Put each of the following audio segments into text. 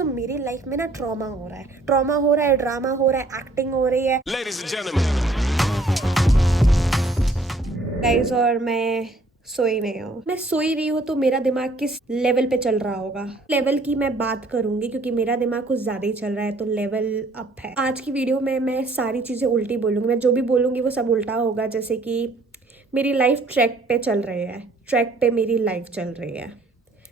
तो मेरी लाइफ में ना ट्रॉमा हो रहा है, ट्रॉमा हो रहा है, ड्रामा हो रहा है, एक्टिंग हो रही है गाइस। और मैं सोई नहीं हूँ। मैं सोई रही हूँ तो मेरा दिमाग किस लेवल पे चल रहा होगा, लेवल की मैं बात करूंगी क्योंकि मेरा दिमाग कुछ ज्यादा ही चल रहा है, तो लेवल अप है। आज की वीडियो में मैं सारी चीजें उल्टी बोलूंगी, मैं जो भी बोलूंगी वो सब उल्टा होगा। जैसे कि मेरी लाइफ ट्रैक पे चल रही है, ट्रैक पे मेरी लाइफ चल रही है।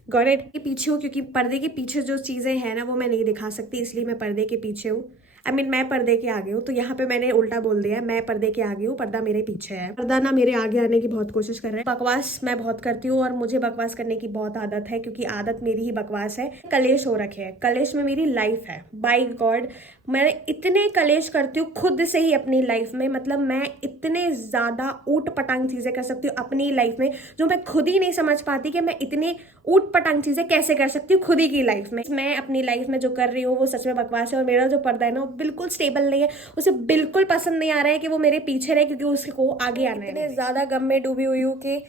Got it. के पीछे हूँ क्योंकि पर्दे के पीछे जो चीजें हैं ना वो मैं नहीं दिखा सकती, इसलिए मैं पर्दे के पीछे हूँ। मैं पर्दे के आगे हूँ, तो यहाँ पे मैंने उल्टा बोल दिया, मैं पर्दे के आगे हूँ, पर्दा मेरे पीछे है। पर्दा ना मेरे आगे आने की बहुत कोशिश कर रहा है। बकवास मैं बहुत करती हूँ और मुझे बकवास करने की बहुत आदत है, क्योंकि आदत मेरी ही बकवास है। कलेश हो रखे है, कलेश में मेरी लाइफ है। बाय गॉड मैं इतने कलेश करती हूँ खुद से ही अपनी लाइफ में, मतलब मैं इतने ज्यादा ऊट पटांग चीजें कर सकती हूँ अपनी लाइफ में जो मैं खुद ही नहीं समझ पाती कि मैं इतने ऊट पटांग चीजें कैसे कर सकती हूँ खुद ही की लाइफ में। मैं अपनी लाइफ में जो कर रही हूँ वो सच में बकवास है, और मेरा जो पर्दा है ना वो बिल्कुल स्टेबल नहीं है। उसे बिल्कुल पसंद नहीं आ रहा है कि वो मेरे पीछे रहे, क्योंकि उसको आगे आना है। इतने ज्यादा गम में डूबी हुई हूँ कि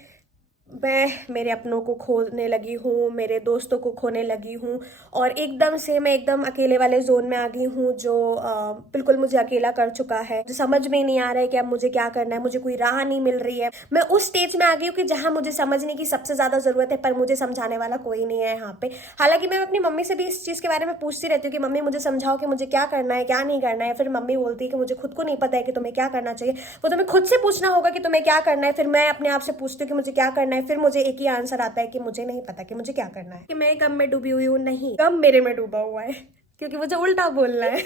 मैं मेरे अपनों को खोने लगी हूँ, मेरे दोस्तों को खोने लगी हूँ, और एकदम से मैं एकदम अकेले वाले जोन में आ गई हूँ जो बिल्कुल मुझे अकेला कर चुका है। जो समझ में नहीं आ रहा है कि अब मुझे क्या करना है, मुझे कोई राह नहीं मिल रही है। मैं उस स्टेज में आ गई हूँ कि जहाँ मुझे समझने की सबसे ज्यादा जरूरत है, पर मुझे समझाने वाला कोई नहीं है यहाँ पे। हालांकि मैं अपनी मम्मी से भी इस चीज के बारे में पूछती रहती हूँ कि मम्मी मुझे समझाओ कि मुझे क्या करना है, क्या नहीं करना है। फिर मम्मी बोलती है कि मुझे खुद को नहीं पता है कि तुम्हें क्या करना चाहिए, वो तुम्हें खुद से पूछना होगा कि तुम्हें क्या करना है। फिर मैं अपने आप से पूछती हूँ कि मुझे क्या करना है, फिर मुझे एक ही आंसर आता है कि मुझे नहीं पता कि मुझे क्या करना है। कि मैं गम में डूबी हुई हूँ, नहीं, गम मेरे में डूबा हुआ है, क्योंकि मुझे उल्टा बोलना है।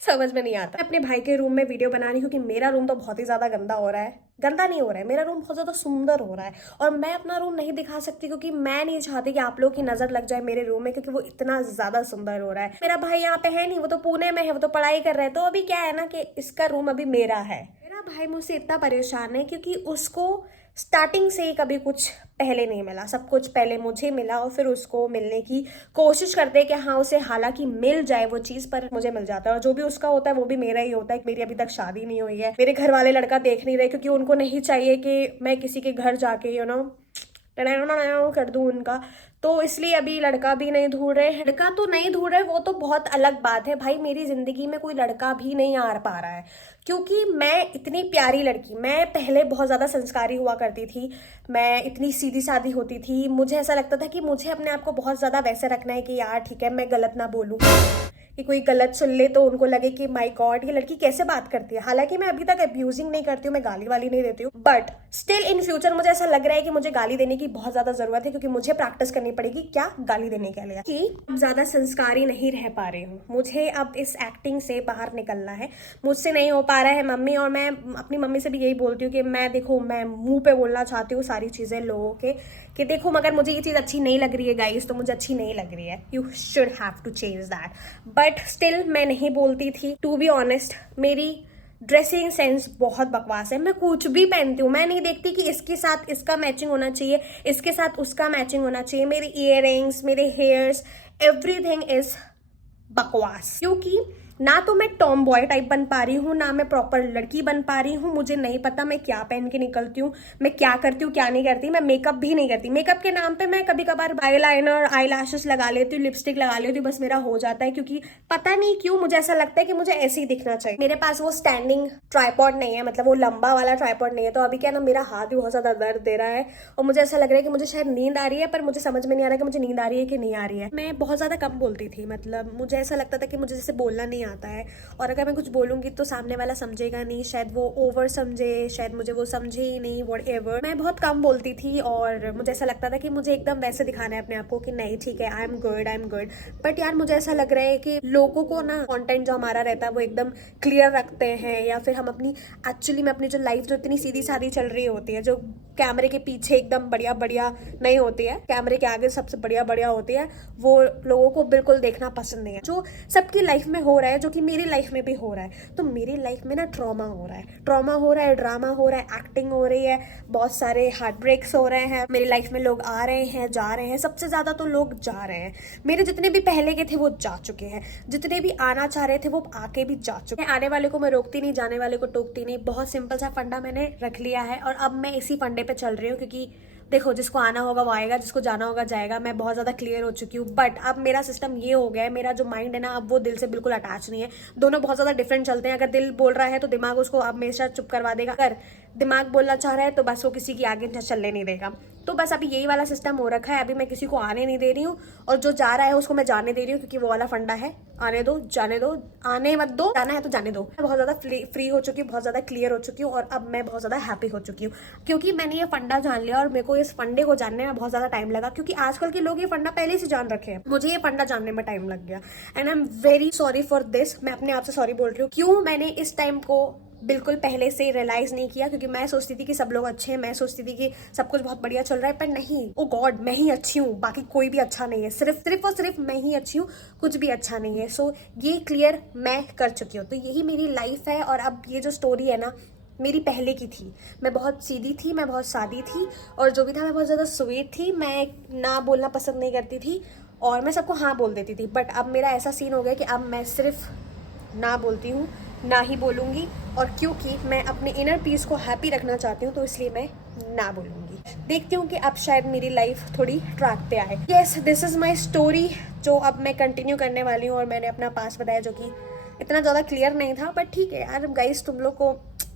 समझ में नहीं आता। मैं अपने भाई के रूम में वीडियो बना रही हूँ, क्योंकि मेरा रूम तो बहुत ही ज्यादा गंदा हो रहा है। गंदा नहीं हो रहा है, मेरा रूम बहुत ज्यादा सुंदर हो रहा है, और मैं अपना रूम नहीं दिखा सकती क्योंकि मैं नहीं चाहती कि आप लोगों की नजर लग जाए मेरे रूम में, क्योंकि वो इतना ज्यादा सुंदर हो रहा है। मेरा भाई यहाँ पे है नहीं, वो तो पुणे में है, वो तो पढ़ाई कर रहा है। तो अभी क्या है ना कि इसका रूम अभी मेरा है। मेरा भाई मुझसे इतना परेशान है क्योंकि उसको स्टार्टिंग से ही कभी कुछ पहले नहीं मिला, सब कुछ पहले मुझे मिला, और फिर उसको मिलने की कोशिश करते हैं कि हाँ उसे हालांकि मिल जाए वो चीज, पर मुझे मिल जाता है। और जो भी उसका होता है वो भी मेरा ही होता है। मेरी अभी तक शादी नहीं हुई है, मेरे घर वाले लड़का देख नहीं रहे, क्योंकि उनको नहीं चाहिए कि मैं किसी के घर जाके कर दूं उनका। तो इसलिए अभी लड़का भी नहीं ढूंढ रहे। लड़का तो नहीं ढूंढ रहे, वो तो बहुत अलग बात है भाई। मेरी जिंदगी में कोई लड़का भी नहीं आ पा रहा है, क्योंकि मैं इतनी प्यारी लड़की, मैं पहले बहुत ज्यादा संस्कारी हुआ करती थी, मैं इतनी सीधी सादी होती थी। मुझे ऐसा लगता था कि मुझे अपने आप को बहुत ज्यादा वैसे रखना है कि यार ठीक है मैं गलत ना बोलूं, कि कोई गलत सुन ले तो उनको लगे कि माय गॉड ये लड़की कैसे बात करती है। हालांकि मैं अभी तक अब्यूजिंग नहीं करती हूँ, मैं गाली वाली नहीं देती हूँ, बट स्टिल इन फ्यूचर मुझे ऐसा लग रहा है कि मुझे गाली देने की बहुत ज्यादा जरूरत है, क्योंकि मुझे प्रैक्टिस करनी पड़ेगी क्या गाली देने के लिए, कि ज्यादा संस्कारी नहीं रह पा रही हूँ। मुझे अब इस एक्टिंग से बाहर निकलना है, मुझसे नहीं हो पा रहा है मम्मी। और मैं अपनी मम्मी से भी यही बोलती हूँ कि मैं देखो मैं मुंह पे बोलना चाहती हूँ सारी चीजें लोगों के, कि देखो मगर मुझे ये चीज अच्छी नहीं लग रही है गाइस, तो मुझे अच्छी नहीं लग रही है, you should have to change that. But still मैं नहीं बोलती थी। टू बी ऑनेस्ट मेरी ड्रेसिंग सेंस बहुत बकवास है। मैं कुछ भी पहनती हूँ, मैं नहीं देखती कि इसके साथ इसका मैचिंग होना चाहिए, इसके साथ उसका मैचिंग होना चाहिए। मेरी इयररिंग्स, मेरे हेयर्स, एवरीथिंग इज बकवास, क्योंकि ना तो मैं टॉम बॉय टाइप बन पा रही हूँ, ना मैं प्रॉपर लड़की बन पा रही हूँ। मुझे नहीं पता मैं क्या पहन के निकलती हूँ, मैं क्या करती हूँ क्या नहीं करती। मैं मेकअप भी नहीं करती, मेकअप के नाम पे मैं कभी कभार आईलाइनर, आई लैशेस लगा लेती हूँ, लिपस्टिक लगा लेती हूँ, बस मेरा हो जाता है। क्योंकि पता नहीं क्यों मुझे ऐसा लगता है कि मुझे ऐसे ही दिखना चाहिए। मेरे पास वो स्टैंडिंग ट्राइपॉड नहीं है, मतलब वो लंबा वाला ट्राइपॉड नहीं है। तो अभी क्या ना मेरा हाथ भी बहुत ज्यादा दर्द दे रहा है, और मुझे ऐसा लग रहा है कि मुझे शायद नींद आ रही है, पर मुझे समझ में नहीं आ रहा कि मुझे नींद आ रही है कि नहीं आ रही है। मैं बहुत ज्यादा कम बोलती थी, मतलब मुझे ऐसा लगता था कि मुझे जैसे बोलना नहीं आता है, और अगर मैं कुछ बोलूंगी तो सामने वाला समझेगा नहीं, शायद वो ओवर समझे, शायद मुझे वो समझे ही नहीं, व्हाटएवर। मैं बहुत कम बोलती थी, और मुझे ऐसा लगता था कि मुझे एकदम वैसे दिखाना है अपने आप को कि नहीं ठीक है I am good, I am good. But यार मुझे ऐसा लग रहा है कि लोगों को ना कंटेंट जो हमारा रहता है वो एकदम क्लियर रखते हैं, या फिर हम अपनी एक्चुअली में अपनी जो लाइफ जो इतनी सीधी सादी चल रही होती है, जो कैमरे के पीछे एकदम बढ़िया बढ़िया नहीं होती है, कैमरे के आगे सबसे बढ़िया बढ़िया होती है, वो लोगों को बिल्कुल देखना पसंद नहीं है। जो सबकी लाइफ में हो रहा है, जो कि मेरी लाइफ में भी हो रहा है, तो मेरी लाइफ में ना ट्रॉमा हो रहा है, ट्रॉमा हो रहा है, ड्रामा हो रहा है, एक्टिंग हो रही है, बहुत सारे हार्ट ब्रेक्स हो रहे हैं मेरी लाइफ में। लोग आ रहे हैं, जा रहे हैं, सबसे ज्यादा तो लोग जा रहे हैं। मेरे जितने भी पहले के थे वो जा चुके हैं, जितने भी आना चाह रहे थे वो आके भी जा चुके हैं। आने वाले को मैं रोकती नहीं, जाने वाले को टोकती नहीं, बहुत सिंपल सा फंडा मैंने रख लिया है, और अब मैं इसी फंडे पे चल रही हूँ, क्योंकि देखो जिसको आना होगा वो आएगा, जिसको जाना होगा जाएगा। मैं बहुत ज़्यादा क्लियर हो चुकी हूँ, बट अब मेरा सिस्टम ये हो गया है, मेरा जो माइंड है ना अब वो दिल से बिल्कुल अटैच नहीं है। दोनों बहुत ज़्यादा डिफरेंट चलते हैं। अगर दिल बोल रहा है तो दिमाग उसको हमेशा चुप करवा देगा, अगर दिमाग बोलना चाह रहा है तो बस वो किसी की आगे चलने नहीं देगा। तो बस अभी यही वाला सिस्टम हो रखा है। अभी मैं किसी को आने नहीं दे रही हूँ, और जो जा रहा है उसको मैं जाने दे रही हूँ, क्योंकि वो वाला फंडा है, आने दो जाने दो, आने मत दो, जाना है तो जाने दो। मैं बहुत ज़्यादा फ्री हो चुकी हूँ, बहुत ज़्यादा क्लियर हो चुकी हूँ, और अब मैं बहुत ज़्यादा हैप्पी हो चुकी हूँ, क्योंकि मैंने ये फंडा जान लिया। और मेरे को इस फंडे को जानने में बहुत ज़्यादा टाइम लगा, क्योंकि आजकल के लोग ये फंडा पहले से जान रखे हैं, मुझे ये फंडा जानने में टाइम लग गया। And I am very sorry for this. मैं अपने आप से सॉरी बोल रही हूँ। क्यों मैंने इस टाइम को बिल्कुल पहले से रियलाइज नहीं किया, क्योंकि मैं सोचती थी कि सब लोग अच्छे हैं, मैं सोचती थी कि सब कुछ बहुत बढ़िया चल रहा है, पर नहीं। ओ गॉड, मैं ही अच्छी हूँ, बाकी कोई भी अच्छा नहीं है, सिर्फ और सिर्फ मैं ही अच्छी हूँ, कुछ भी अच्छा नहीं है। सो ये क्लियर मैं कर चुकी हूँ। तो यही मेरी लाइफ है। और अब ये जो स्टोरी है ना, मेरी पहले की थी। मैं बहुत सीधी थी, मैं बहुत सादी थी, और जो भी था मैं बहुत ज़्यादा स्वीट थी। मैं ना बोलना पसंद नहीं करती थी, और मैं सबको हाँ बोल देती थी। बट अब मेरा ऐसा सीन हो गया कि अब मैं सिर्फ ना बोलती हूँ, ना ही बोलूँगी। और क्योंकि मैं अपने इनर पीस को हैप्पी रखना चाहती हूँ, तो इसलिए मैं ना बोलूँगी। देखती हूँ कि अब शायद मेरी लाइफ थोड़ी ट्रैक पे आए। Yes, this is my story, जो अब मैं कंटिन्यू करने वाली हूँ। और मैंने अपना पास बताया, जो कि इतना ज़्यादा क्लियर नहीं था, बट ठीक है यार गाइस, तुम लोग को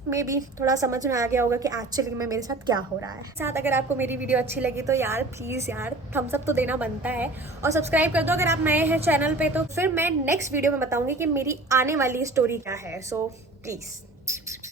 मे बी थोड़ा समझ में आ गया होगा कि एक्चुअली में मेरे साथ क्या हो रहा है। साथ अगर आपको मेरी वीडियो अच्छी लगी तो यार प्लीज़ यार थम्स अप तो देना बनता है, और सब्सक्राइब कर दो अगर आप नए हैं चैनल पे। तो फिर मैं नेक्स्ट वीडियो में बताऊंगी कि मेरी आने वाली स्टोरी क्या है। So please.